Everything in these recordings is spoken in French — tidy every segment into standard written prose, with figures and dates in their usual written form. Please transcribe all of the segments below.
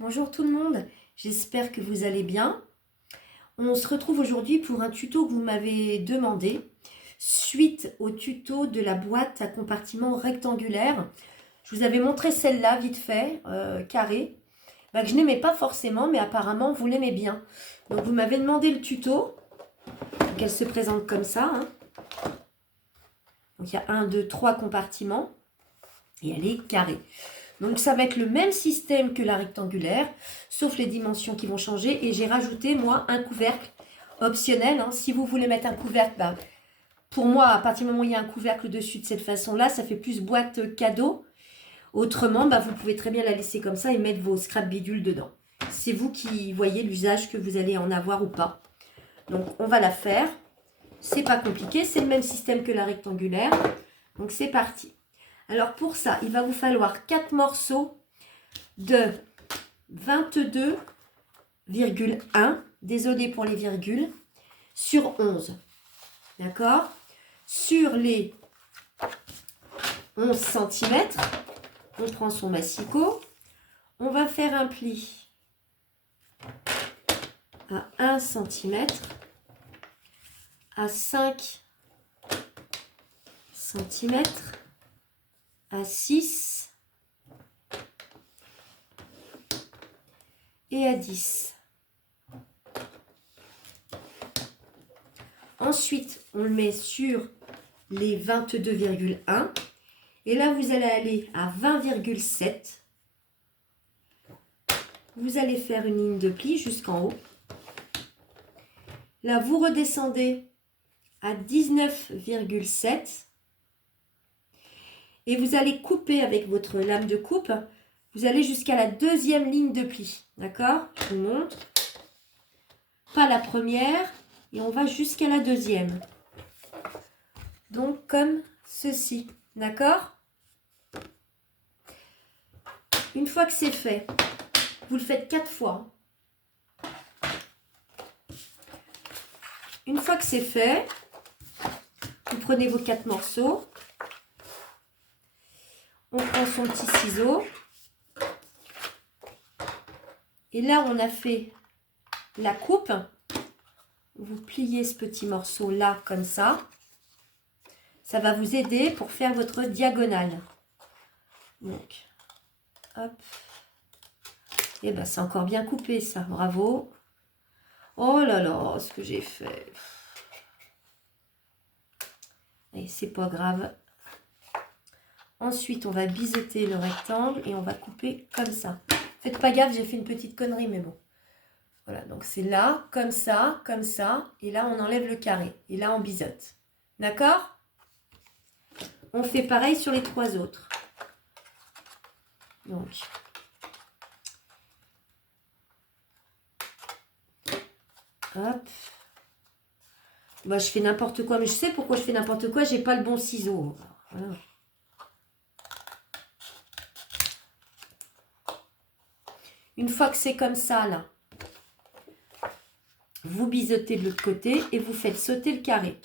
bonjour tout le monde, j'espère que vous allez bien. On se retrouve aujourd'hui pour un tuto que vous m'avez demandé, suite au tuto de la boîte à compartiment rectangulaire. Je vous avais montré celle-là vite fait, carrée, que je n'aimais pas forcément, mais apparemment vous l'aimez bien. Donc vous m'avez demandé le tuto, donc elle se présente comme ça. Donc il y a 1, 2, 3 compartiments, et elle est carrée. Donc ça va être le même système que la rectangulaire, sauf les dimensions qui vont changer. Et j'ai rajouté, moi, un couvercle optionnel. Si vous voulez mettre un couvercle, pour moi, à partir du moment où il y a un couvercle dessus de cette façon-là, ça fait plus boîte cadeau. Autrement, vous pouvez très bien la laisser comme ça et mettre vos scrap bidules dedans. C'est vous qui voyez l'usage que vous allez en avoir ou pas. Donc on va la faire. C'est pas compliqué, c'est le même système que la rectangulaire. Donc c'est parti. Alors pour ça, il va vous falloir 4 morceaux de 22,1, désolé pour les virgules, sur 11. D'accord? Sur les 11 cm, on prend son massicot, on va faire un pli à 1 cm, à 5 cm, à 6 et à 10. Ensuite, on le met sur les 22,1 et là, vous allez aller à 20,7. Vous allez faire une ligne de pli jusqu'en haut. Là, vous redescendez à 19,7 et vous allez couper avec votre lame de coupe. Vous allez jusqu'à la deuxième ligne de pli. D'accord? Je vous montre. Pas la première. Et on va jusqu'à la deuxième. Donc, comme ceci. D'accord? Une fois que c'est fait, vous le faites 4 fois. Une fois que c'est fait, vous prenez vos 4 morceaux. On prend son petit ciseau. Et là, on a fait la coupe. Vous pliez ce petit morceau là, comme ça. Ça va vous aider pour faire votre diagonale. Donc, hop. Et c'est encore bien coupé, ça. Bravo. Oh là là, ce que j'ai fait. Et c'est pas grave. Ensuite, on va biseauter le rectangle et on va couper comme ça. Faites pas gaffe, j'ai fait une petite connerie, mais bon. Voilà, donc c'est là, comme ça, et là on enlève le carré, et là on biseaute. D'accord? On fait pareil sur les 3 autres. Donc, hop. Je fais n'importe quoi, mais je sais pourquoi je fais n'importe quoi, j'ai pas le bon ciseau. Voilà. Une fois que c'est comme ça, là, vous biseautez de l'autre côté et vous faites sauter le carré.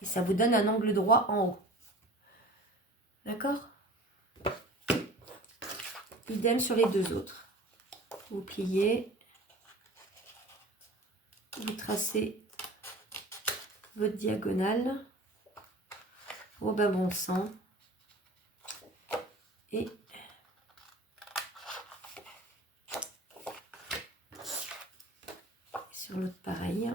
Et ça vous donne un angle droit en haut. D'accord? Idem sur les 2 autres. Vous pliez. Vous tracez votre diagonale au bas bon sang. Et sur l'autre pareil.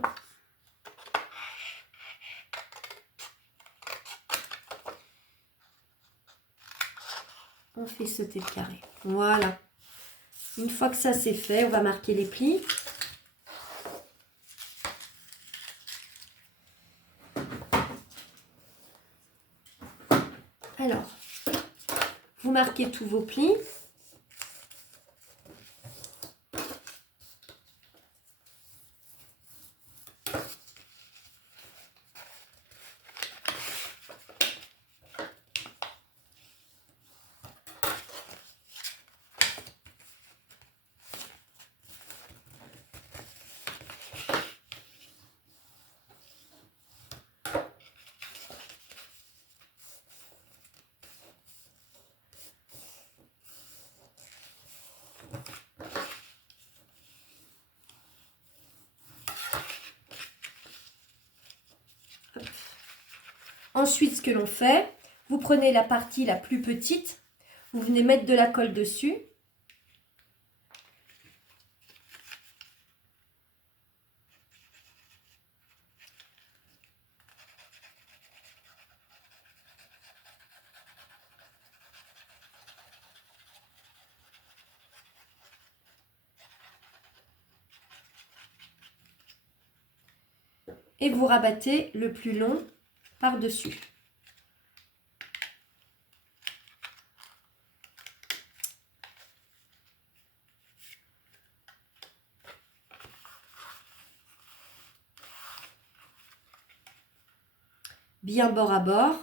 On fait sauter le carré. Voilà. Une fois que ça c'est fait, on va marquer les plis. Alors, vous marquez tous vos plis. Ensuite, ce que l'on fait, vous prenez la partie la plus petite, vous venez mettre de la colle dessus. Et vous rabattez le plus long par-dessus. Bien bord à bord.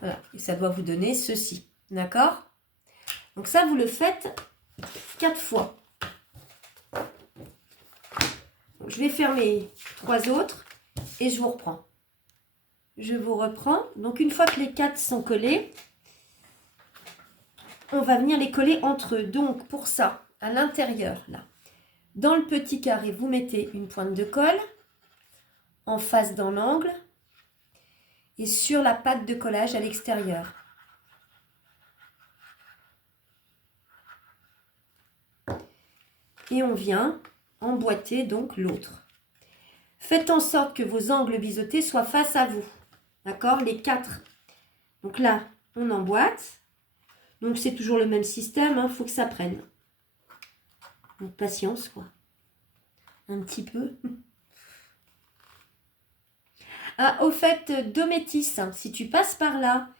Voilà, et ça doit vous donner ceci, d'accord? Donc ça, vous le faites 4 fois. Donc, je vais faire mes 3 autres et je vous reprends. Je vous reprends. Donc une fois que les 4 sont collés, on va venir les coller entre eux. Donc pour ça, à l'intérieur, là, dans le petit carré, vous mettez une pointe de colle en face dans l'angle et sur la patte de collage à l'extérieur. Et on vient emboîter donc l'autre. Faites en sorte que vos angles biseautés soient face à vous. D'accord? Les 4. Donc là, on emboîte. Donc c'est toujours le même système, hein, faut que ça prenne. Donc patience, quoi. Un petit peu. Ah, au fait, Dométis, hein, si tu passes par là,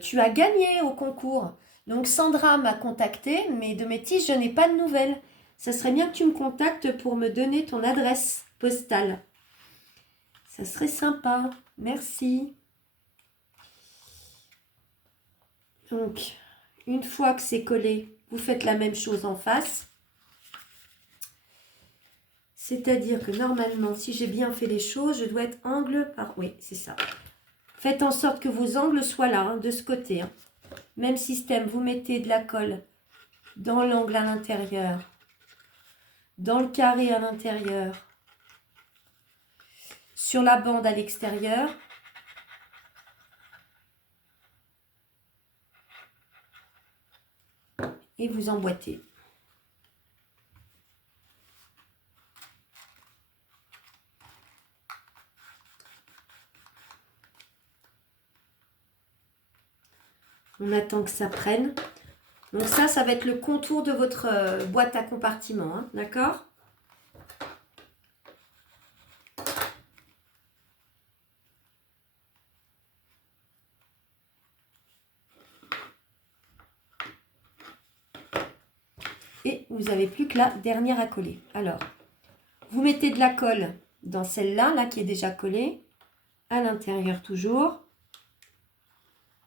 tu as gagné au concours. Donc Sandra m'a contacté, mais Dométis, je n'ai pas de nouvelles. Ça serait bien que tu me contactes pour me donner ton adresse postale. Ça serait sympa. Merci. Donc, une fois que c'est collé, vous faites la même chose en face. C'est-à-dire que normalement, si j'ai bien fait les choses, je dois être angle par... Oui, c'est ça. Faites en sorte que vos angles soient là, hein, de ce côté. Hein. Même système, vous mettez de la colle dans l'angle à l'intérieur, dans le carré à l'intérieur, sur la bande à l'extérieur. Et vous emboîtez. On attend que ça prenne. Donc ça va être le contour de votre boîte à compartiment, hein, d'accord? Et vous n'avez plus que la dernière à coller. Alors, vous mettez de la colle dans celle-là, là qui est déjà collée, à l'intérieur toujours,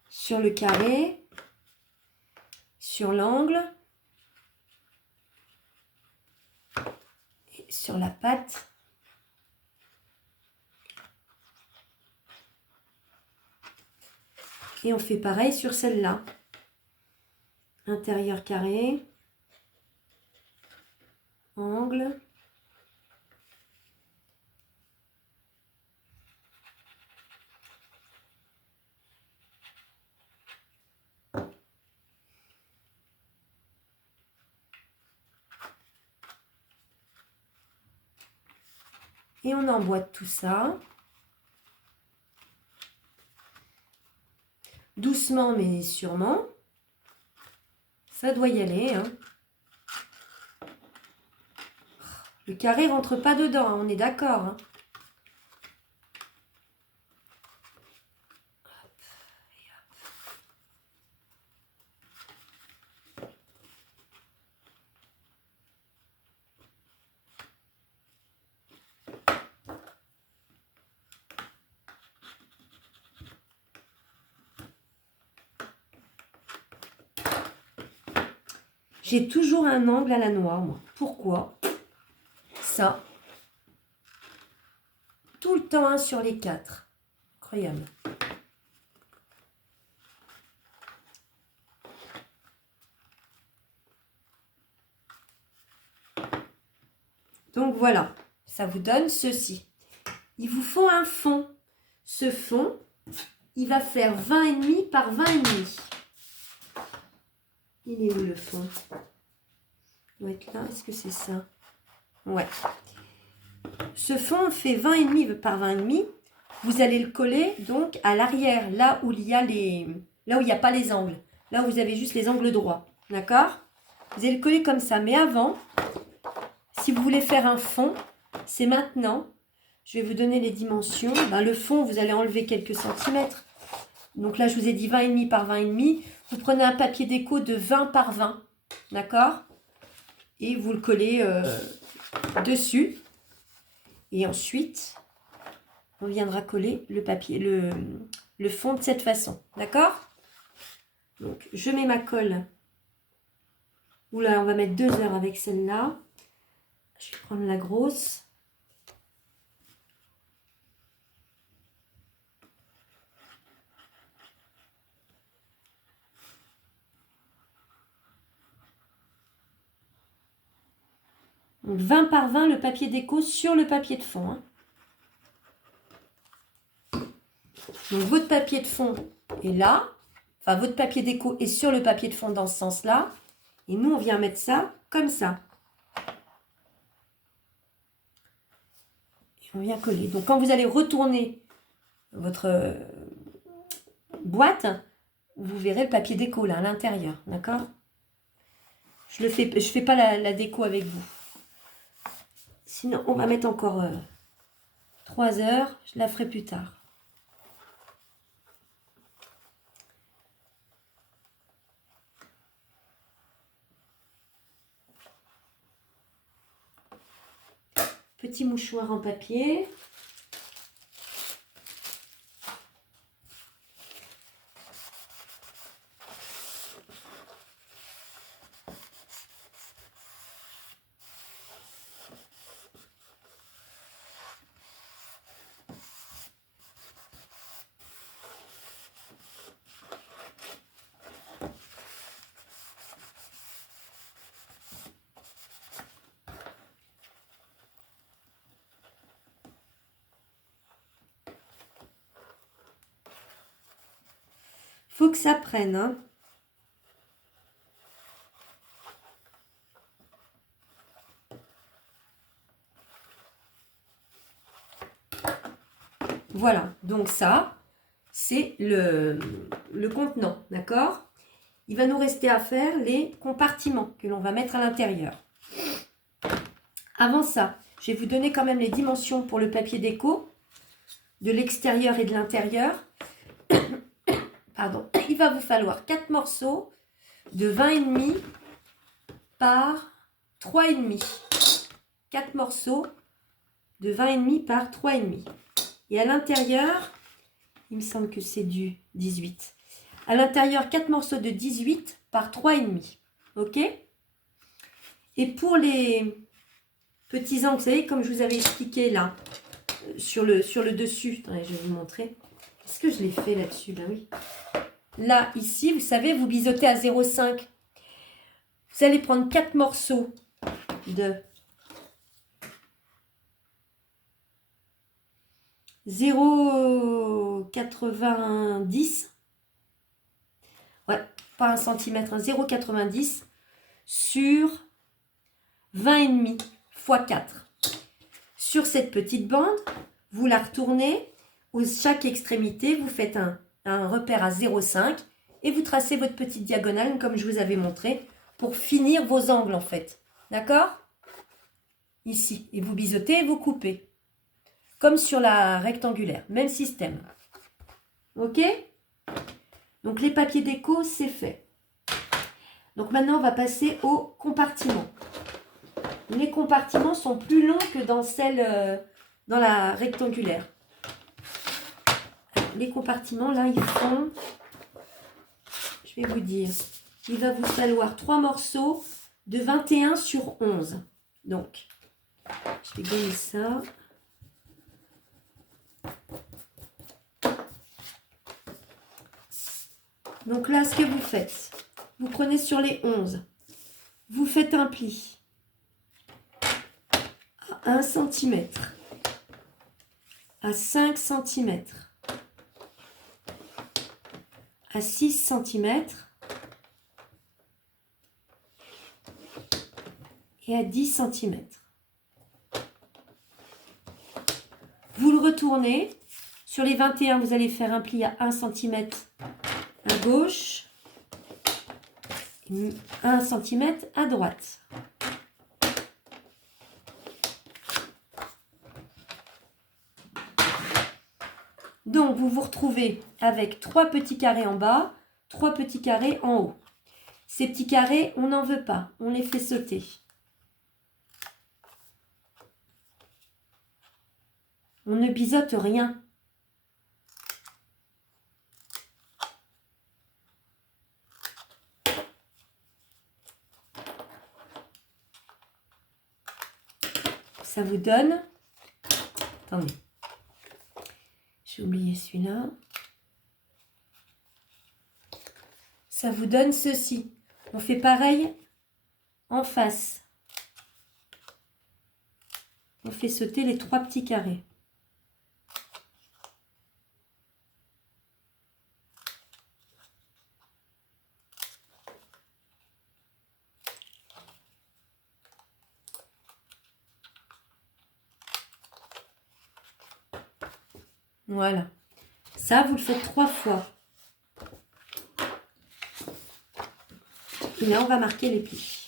sur le carré, sur l'angle, et sur la patte. Et on fait pareil sur celle-là. Intérieur carré, angle. Et on emboîte tout ça. Doucement mais sûrement. Ça doit y aller. Hein. Le carré rentre pas dedans, hein, on est d'accord. Hein. J'ai toujours un angle à la noire, moi. Pourquoi? Ça. Tout le temps, hein, sur les 4. Incroyable. voilà, ça vous donne ceci. Il vous faut un fond. Ce fond, il va faire 20,5 par 20,5. Il est où le fond? Il doit être là, est-ce que c'est ça? Ouais. Ce fond fait 20,5 par 20,5. Vous allez le coller donc à l'arrière, là où il y a là où il n'y a pas les angles. Là où vous avez juste les angles droits. D'accord? Vous allez le coller comme ça. Mais avant, si vous voulez faire un fond, c'est maintenant. Je vais vous donner les dimensions. Ben, le fond, vous allez enlever quelques centimètres. Donc là, je vous ai dit 20,5 par 20,5. Vous prenez un papier déco de 20 par 20. D'accord? Et vous le collez dessus. Et ensuite, on viendra coller le papier, le fond de cette façon. D'accord? Donc, je mets ma colle. Oula, on va mettre 2 heures avec celle-là. Je vais prendre la grosse. Donc 20 par 20 le papier déco sur le papier de fond. Hein. Donc votre papier de fond est là. Enfin, votre papier déco est sur le papier de fond dans ce sens-là. Et nous, on vient mettre ça comme ça. Et on vient coller. Donc quand vous allez retourner votre boîte, vous verrez le papier déco là à l'intérieur. D'accord? Je fais pas la déco avec vous. Sinon, on va mettre encore 3 heures. Je la ferai plus tard. Petit mouchoir en papier. Faut que ça prenne, hein. Voilà, donc ça, c'est le contenant, d'accord? Il va nous rester à faire les compartiments que l'on va mettre à l'intérieur. Avant ça, je vais vous donner quand même les dimensions pour le papier déco, de l'extérieur et de l'intérieur. Pardon, il va vous falloir 4 morceaux de 20,5 par 3,5. 4 morceaux de 20,5 par 3,5. Et à l'intérieur, il me semble que c'est du 18. À l'intérieur, 4 morceaux de 18 par 3,5. OK? Et pour les petits angles, vous savez, comme je vous avais expliqué là, sur le dessus. Attendez, je vais vous montrer. Est-ce que je l'ai fait là-dessus? Ben oui. Là, ici, vous savez, vous biseautez à 0,5. Vous allez prendre 4 morceaux de 0,90. Ouais, pas 1 cm, 0,90 sur 20,5 x 4. Sur cette petite bande, vous la retournez. Chaque extrémité, vous faites un repère à 0,5 et vous tracez votre petite diagonale comme je vous avais montré pour finir vos angles en fait. D'accord? Ici. Et vous biseautez et vous coupez. Comme sur la rectangulaire. Même système. Ok? Donc les papiers déco, c'est fait. Donc maintenant, on va passer aux compartiments. Les compartiments sont plus longs que dans dans la rectangulaire. Les compartiments, là, ils font, je vais vous dire, il va vous falloir 3 morceaux de 21 sur 11. Donc, je vais gagner ça. Donc là, ce que vous faites, vous prenez sur les 11, vous faites un pli 1 cm, à 5 cm, à 6 cm et à 10 cm. Vous le retournez. Sur les 21, vous allez faire un pli à 1 cm à gauche, 1 cm à droite. Donc, vous vous retrouvez avec 3 petits carrés en bas, 3 petits carrés en haut. Ces petits carrés, on n'en veut pas, on les fait sauter. On ne biseaute rien. Ça vous donne... Attendez. J'ai oublié celui-là. Ça vous donne ceci. On fait pareil en face. On fait sauter les 3 petits carrés. Voilà. Ça, vous le faites 3 fois. Et là, on va marquer les plis.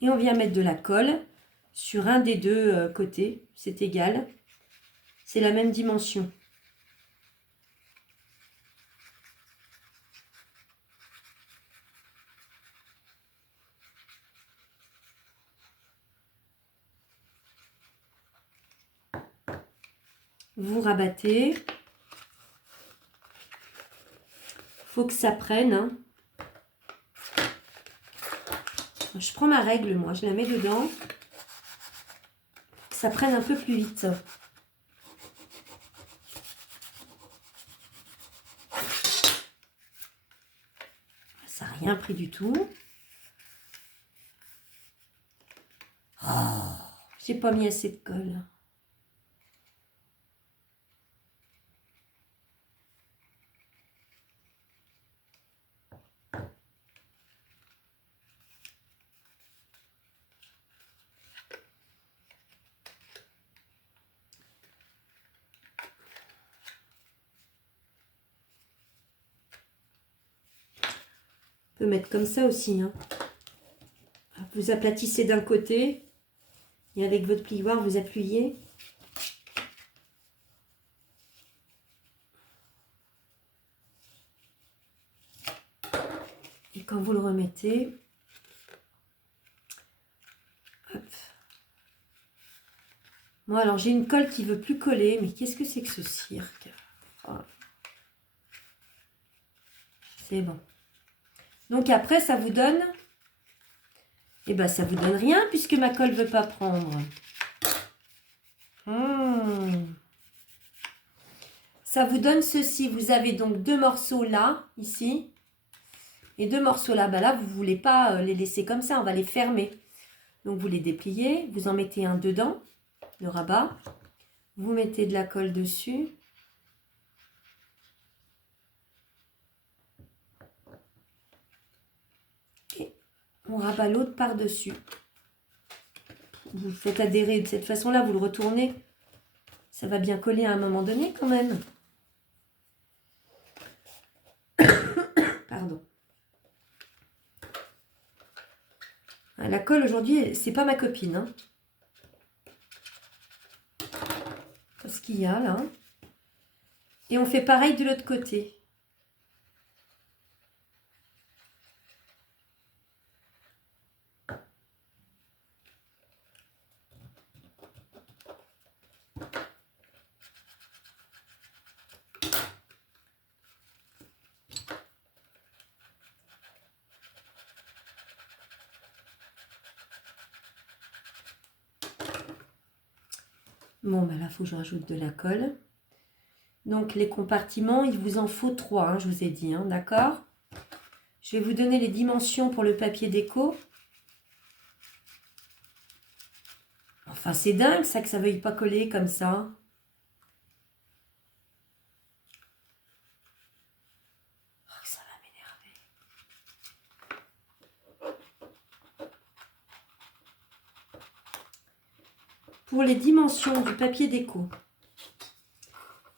Et on vient mettre de la colle sur un des deux côtés. C'est égal. C'est la même dimension. Vous rabattez. Faut que ça prenne. Hein. Je prends ma règle, moi. Je la mets dedans. Que ça prenne un peu plus vite. Ça n'a rien pris du tout. Oh, j'ai pas mis assez de colle. On peut mettre comme ça aussi. Hein. Vous aplatissez d'un côté et avec votre plioir, vous appuyez. Et quand vous le remettez, hop. Moi, alors j'ai une colle qui veut plus coller, mais qu'est-ce que c'est que ce cirque? Oh. C'est bon. Donc après, ça vous donne... Eh bien, ça vous donne rien puisque ma colle ne veut pas prendre. Ça vous donne ceci. Vous avez donc 2 morceaux là, ici. Et 2 morceaux là. Ben là, vous ne voulez pas les laisser comme ça. On va les fermer. Donc, vous les dépliez. Vous en mettez un dedans, le rabat. Vous mettez de la colle dessus. On rabat l'autre par-dessus. Vous le faites adhérer de cette façon-là, vous le retournez. Ça va bien coller à un moment donné quand même. Pardon. La colle aujourd'hui, c'est pas ma copine. Hein. Ce qu'il y a là. Et on fait pareil de l'autre côté. Bon, ben là, il faut que je rajoute de la colle. Donc, les compartiments, il vous en faut 3, hein, je vous ai dit, hein, d'accord? Je vais vous donner les dimensions pour le papier déco. Enfin, c'est dingue, ça, que ça ne veuille pas coller comme ça. Oh, ça va m'énerver. Pour les dimensions du papier déco,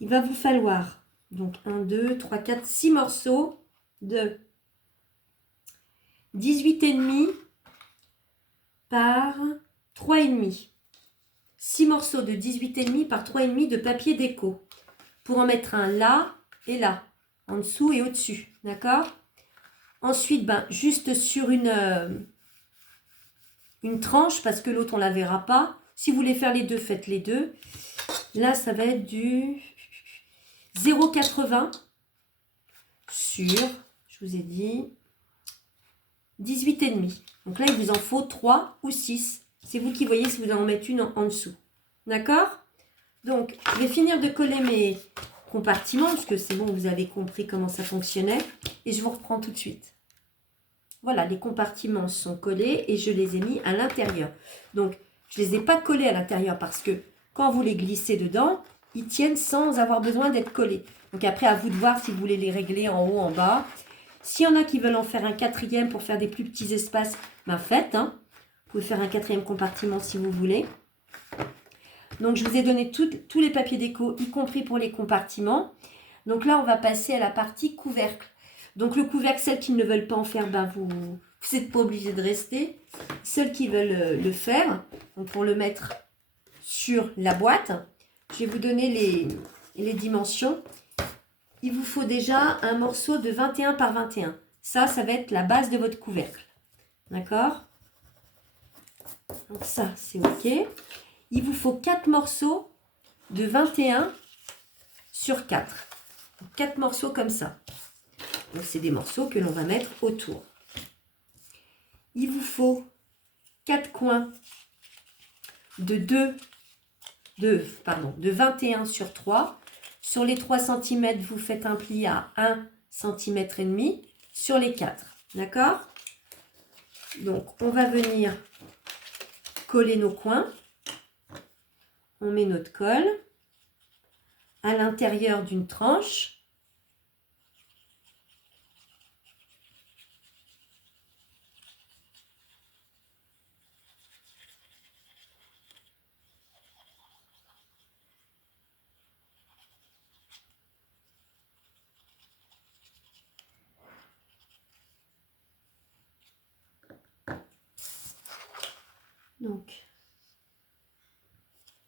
il va vous falloir donc 1, 2, 3, 4, 6 morceaux de 18,5 par 3,5. 6 morceaux de 18,5 par 3,5 de papier déco. Pour en mettre un là et là, en dessous et au-dessus, d'accord? Ensuite, ben, juste sur une tranche, parce que l'autre, on ne la verra pas. Si vous voulez faire les deux, faites les deux. Là, ça va être du 0,80 sur, je vous ai dit, 18,5. Donc là, il vous en faut 3 ou 6. C'est vous qui voyez si vous en mettez une en dessous. D'accord? Donc, je vais finir de coller mes compartiments, parce que c'est bon, vous avez compris comment ça fonctionnait. Et je vous reprends tout de suite. Voilà, les compartiments sont collés et je les ai mis à l'intérieur. Donc, je ne les ai pas collés à l'intérieur parce que quand vous les glissez dedans, ils tiennent sans avoir besoin d'être collés. Donc après, à vous de voir si vous voulez les régler en haut, en bas. S'il y en a qui veulent en faire un 4e pour faire des plus petits espaces, ben faites. Hein. Vous pouvez faire un 4e compartiment si vous voulez. Donc, je vous ai donné tous les papiers déco, y compris pour les compartiments. Donc là, on va passer à la partie couvercle. Donc, le couvercle, celles qui ne veulent pas en faire, ben vous n'êtes pas obligé de rester. Celles qui veulent le faire, donc pour le mettre sur la boîte, je vais vous donner les dimensions. Il vous faut déjà un morceau de 21 par 21. Ça va être la base de votre couvercle. D'accord? Donc ça, c'est OK. Il vous faut 4 morceaux de 21 sur 4. 4 morceaux comme ça. Donc, c'est des morceaux que l'on va mettre autour. Il vous faut 4 coins de 21 sur 3. Sur les 3 cm, vous faites un pli à 1,5 cm sur les 4. D'accord? Donc, on va venir coller nos coins. On met notre colle à l'intérieur d'une tranche. Donc,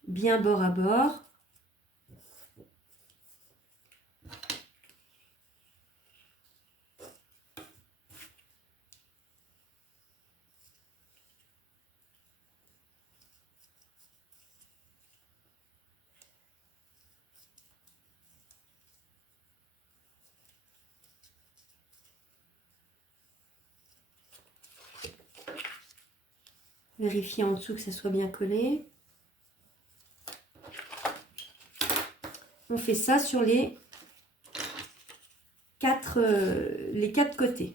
bien bord à bord. Vérifiez en dessous que ça soit bien collé. On fait ça sur les 4 côtés.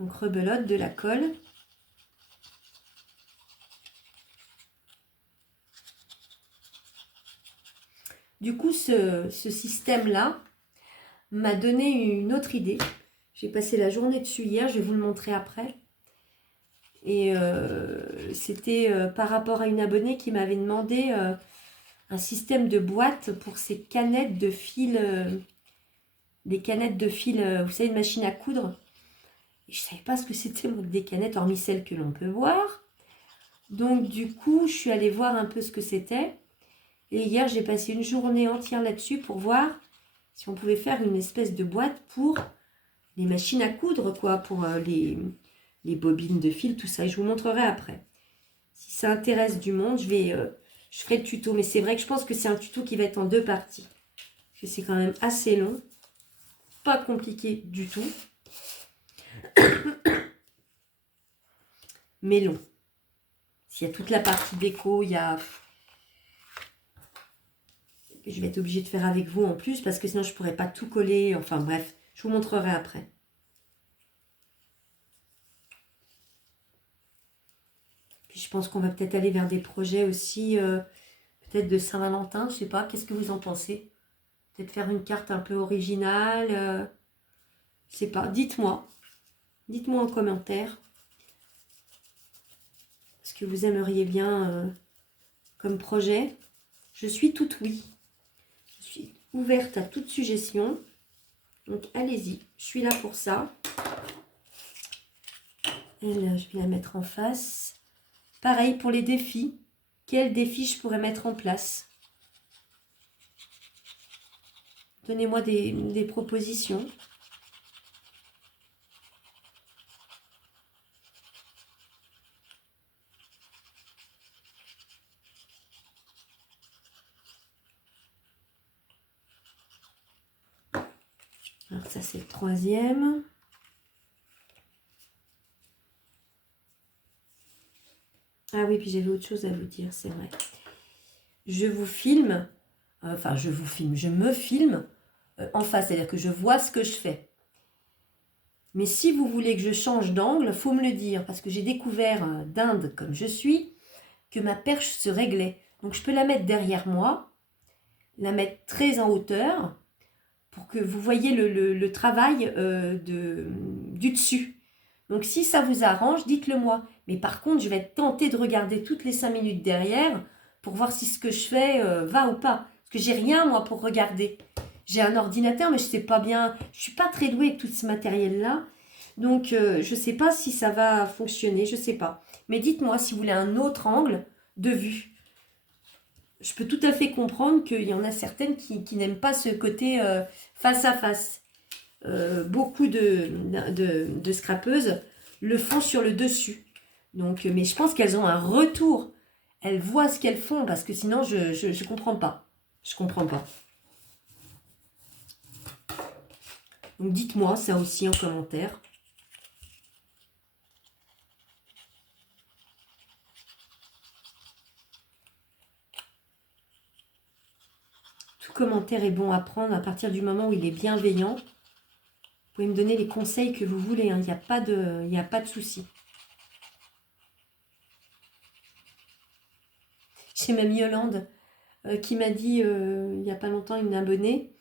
Donc, rebelote de la colle. Du coup, ce système-là m'a donné une autre idée. J'ai passé la journée dessus hier, je vais vous le montrer après. Et c'était par rapport à une abonnée qui m'avait demandé un système de boîte pour ces canettes de fil, des canettes de fil, vous savez, une machine à coudre. Et je ne savais pas ce que c'était des canettes, hormis celles que l'on peut voir. Donc du coup, je suis allée voir un peu ce que c'était. Et hier, j'ai passé une journée entière là-dessus pour voir si on pouvait faire une espèce de boîte pour les machines à coudre, quoi, pour les bobines de fil, tout ça. Et je vous montrerai après. Si ça intéresse du monde, je ferai le tuto. Mais c'est vrai que je pense que c'est un tuto qui va être en 2 parties. Parce que c'est quand même assez long. Pas compliqué du tout. Mais long. S'il y a toute la partie déco, il y a je vais être obligée de faire avec vous en plus parce que sinon je ne pourrais pas tout coller. Enfin bref, je vous montrerai après. Puis je pense qu'on va peut-être aller vers des projets aussi, peut-être de Saint-Valentin, je sais pas. Qu'est-ce que vous en pensez? Peut-être faire une carte un peu originale. Je sais pas, dites-moi. Dites-moi en commentaire ce que vous aimeriez bien comme projet. Je suis toute oui. Je suis ouverte à toute suggestion. Donc allez-y, je suis là pour ça. Elle, je vais la mettre en face. Pareil pour les défis. Quels défis je pourrais mettre en place? Donnez-moi des propositions. Alors ça c'est le troisième. Ah oui, puis j'avais autre chose à vous dire, c'est vrai. Je vous filme, enfin je me filme en face, c'est-à-dire que je vois ce que je fais. Mais si vous voulez que je change d'angle, il faut me le dire, parce que j'ai découvert d'Inde comme je suis, que ma perche se réglait. Donc je peux la mettre derrière moi, la mettre très en hauteur, pour que vous voyez le travail du dessus. Donc si ça vous arrange, dites-le moi. Mais par contre, je vais être tentée de regarder toutes les 5 minutes derrière pour voir si ce que je fais va ou pas. Parce que j'ai rien, moi, pour regarder. J'ai un ordinateur, mais je sais pas bien. Je suis pas très douée avec tout ce matériel-là. Donc, je sais pas si ça va fonctionner, je sais pas. Mais dites-moi si vous voulez un autre angle de vue. Je peux tout à fait comprendre qu'il y en a certaines qui n'aiment pas ce côté face à face. Beaucoup de scrapeuses le font sur le dessus. Donc, mais je pense qu'elles ont un retour. Elles voient ce qu'elles font parce que sinon, je comprends pas. Je comprends pas. Donc, dites-moi ça aussi en commentaire. Tout commentaire est bon à prendre à partir du moment où il est bienveillant. Vous pouvez me donner les conseils que vous voulez. Hein. Il n'y a pas de souci. J'ai même Yolande qui m'a dit il n'y a pas longtemps, une abonnée,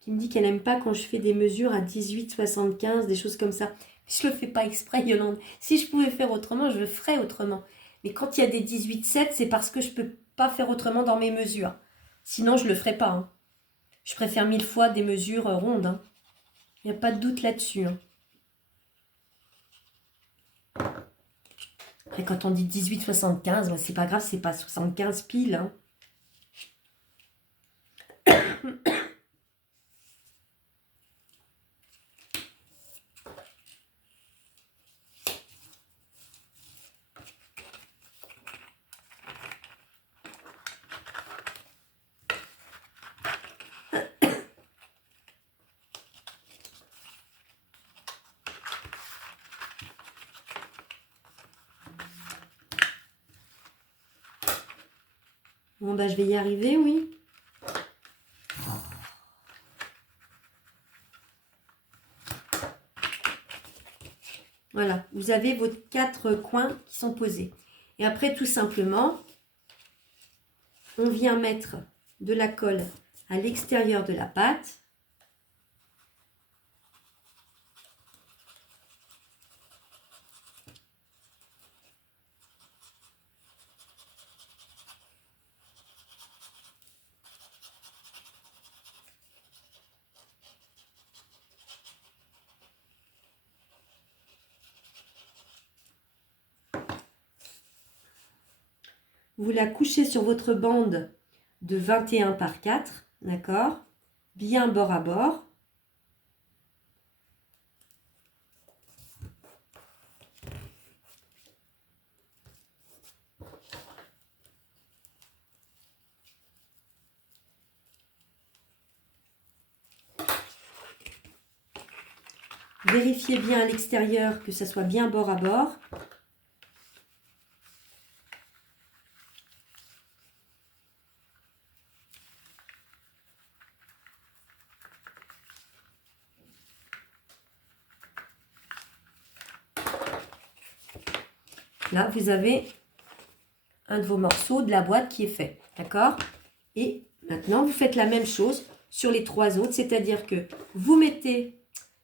qui me dit qu'elle n'aime pas quand je fais des mesures à 18,75, des choses comme ça. Je ne le fais pas exprès, Yolande. Si je pouvais faire autrement, je le ferais autrement. Mais quand il y a des 18,7, c'est parce que je ne peux pas faire autrement dans mes mesures. Sinon, je ne le ferais pas. Hein. Je préfère 1000 fois des mesures rondes. Hein. Il n'y a pas de doute là-dessus. Hein. Après, quand on dit 18,75, c'est pas grave, c'est pas 75 piles. Hein. Bon, bah, je vais y arriver, oui. Voilà, vous avez vos 4 coins qui sont posés. Et après, tout simplement, on vient mettre de la colle à l'extérieur de la pâte. Vous la couchez sur votre bande de 21 par 4, d'accord? Bien bord à bord. Vérifiez bien à l'extérieur que ça soit bien bord à bord. Là, vous avez un de vos morceaux de la boîte qui est fait. D'accord? Et maintenant, vous faites la même chose sur les 3 autres. C'est-à-dire que vous mettez,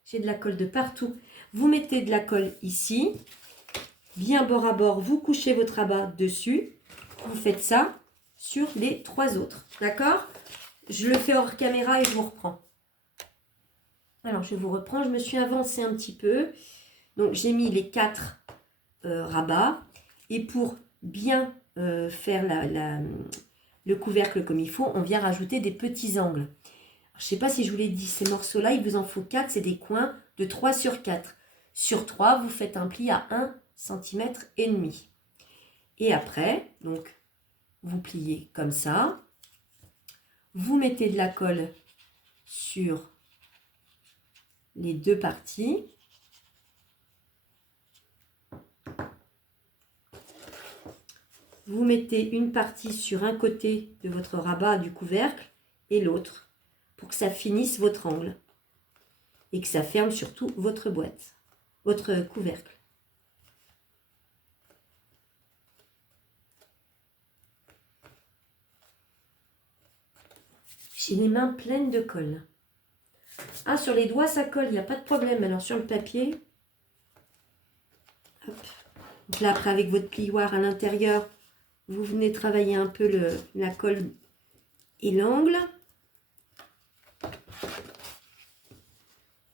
j'ai de la colle de partout, vous mettez de la colle ici, bien bord à bord, vous couchez votre rabat dessus. Vous faites ça sur les 3 autres. D'accord? Je le fais hors caméra et je vous reprends. Alors, je vous reprends. Je me suis avancée un petit peu. Donc, j'ai mis les 4 rabats. Et pour bien faire le couvercle comme il faut, on vient rajouter des petits angles. Alors, je ne sais pas si je vous l'ai dit, ces morceaux-là, il vous en faut 4. C'est des coins de 3 sur 4. Sur 3, vous faites un pli à 1,5 cm. Et après, donc, vous pliez comme ça. Vous mettez de la colle sur les 2 parties. Vous mettez une partie sur un côté de votre rabat du couvercle et l'autre pour que ça finisse votre angle et que ça ferme surtout votre boîte, votre couvercle. J'ai les mains pleines de colle. Ah, sur les doigts, ça colle, il n'y a pas de problème. Alors, sur le papier, hop. Donc là, après, avec votre plioir à l'intérieur, vous venez travailler un peu la colle et l'angle.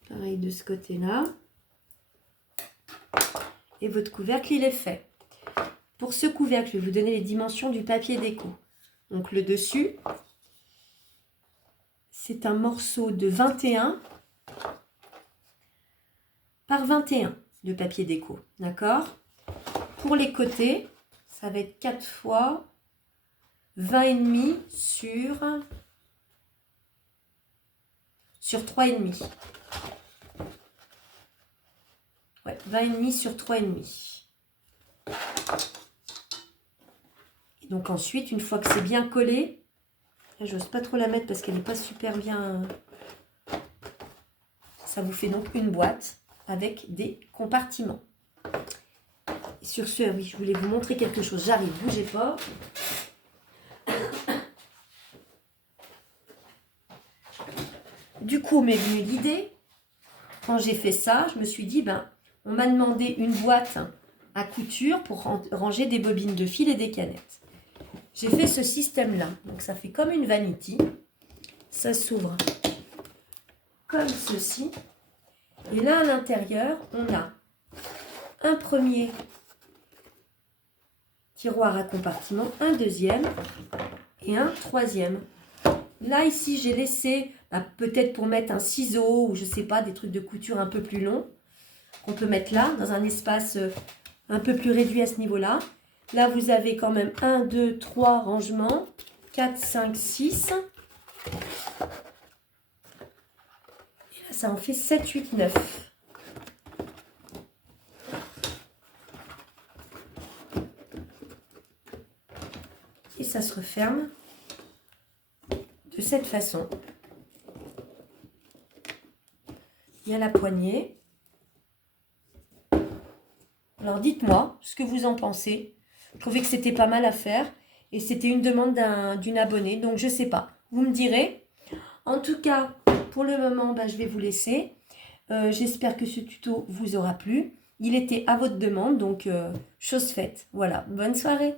Pareil de ce côté-là. Et votre couvercle, il est fait. Pour ce couvercle, je vais vous donner les dimensions du papier déco. Donc, le dessus, c'est un morceau de 21 par 21 de papier déco. D'accord? Pour les côtés, ça va être 4 fois 20,5 sur 3,5. Ouais, 20,5 sur 3,5. Et donc ensuite, une fois que c'est bien collé, là j'ose pas trop la mettre parce qu'elle n'est pas super bien. Ça vous fait donc une boîte avec des compartiments. Et sur ce, oui, je voulais vous montrer quelque chose. J'arrive, bougez pas. Du coup, m'est venue l'idée, quand j'ai fait ça, je me suis dit, on m'a demandé une boîte à couture pour ranger des bobines de fil et des canettes. J'ai fait ce système-là. Donc, ça fait comme une vanity. Ça s'ouvre comme ceci. Et là, à l'intérieur, on a un premier tiroir à compartiment, un deuxième et un troisième. Là, ici, j'ai laissé, peut-être pour mettre un ciseau ou je sais pas, des trucs de couture un peu plus longs, qu'on peut mettre là, dans un espace un peu plus réduit à ce niveau-là. Là, vous avez quand même 1, 2, 3 rangements, 4, 5, 6. Et là, ça en fait 7, 8, 9. Et ça se referme de cette façon. Il y a la poignée. Alors dites-moi ce que vous en pensez. Je trouvais que c'était pas mal à faire et c'était une demande d'une abonnée, donc je sais pas. Vous me direz. En tout cas, pour le moment, je vais vous laisser. J'espère que ce tuto vous aura plu. Il était à votre demande, donc chose faite. Voilà, bonne soirée.